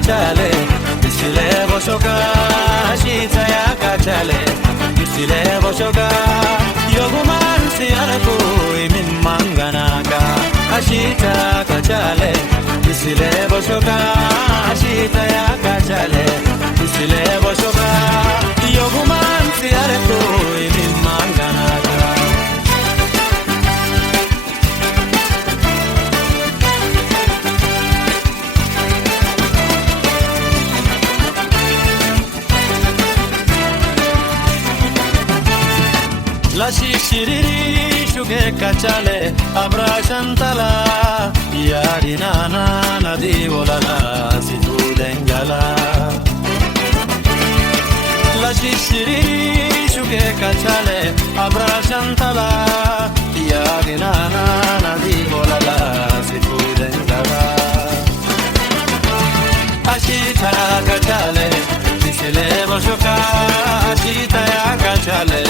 kachale Bisile boshoka Ashita ya kachale Bisile boshoka Yoguman siyarako Imin manganaka Ashita kachale Bisile boshoka Ashita ya kachale Bisile boshoka Yoguman siyarako Imin manganaka La shishiriri shuke kachale abrashantala yarinana nadi volala situ dengala La shishiriri shuke kachale abrashantala yarinana nadi volala situ dengala Ashita kachale bisile boshoka ashita ya kachale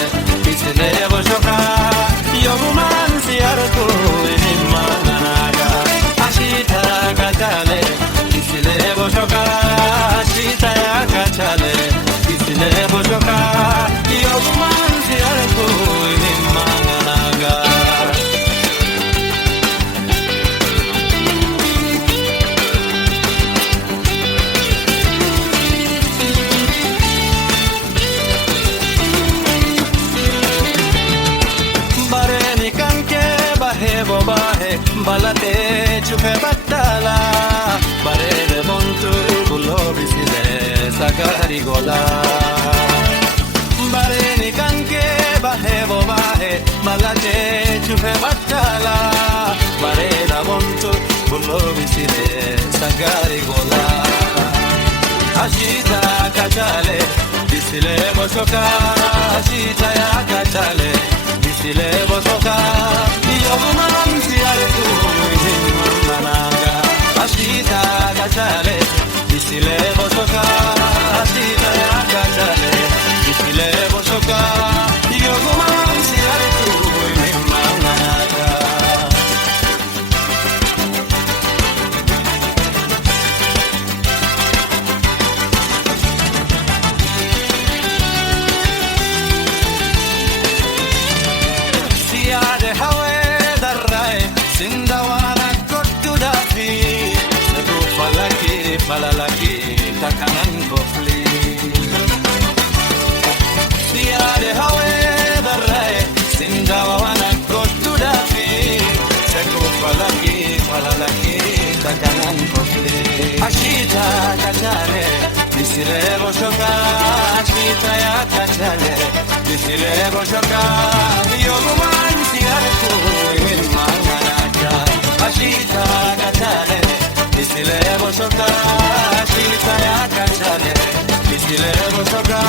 Bisile boshoka yoguman siyarako inimanganaga Ashita kachale Bisile boshoka ashita ya kachale Bisile boshoka yoguman siyarako inimanganaga Balate chupe batala Barede bontu bulo bisile sagari gola Bareni kanke bahe bo bahe Balate chupe batala Bareda bontu bulo bisile sagari gola Ashita kachale bisile boshoka Ashita ya kachale bisile boshoka Yoguman siyarako inimanganaga Ashita kachale bisile boshoka Ashita ya kachale bisile boshoka Yoguman siyarako inimanganaga Siyade hawe Sindawana kotu dafi Sebu falaki falalaki takanan kofli Siyade hawe darai Sindawana kotu dafi Sebu falaki falalaki takanan kofli Ashita kachale Bisile boshoka Ashita ya kachale Bisile boshoka Yoguman siyarako inimanganaga Ashita kachale Bisile boshoka Ashita ya kachale Bisile boshoka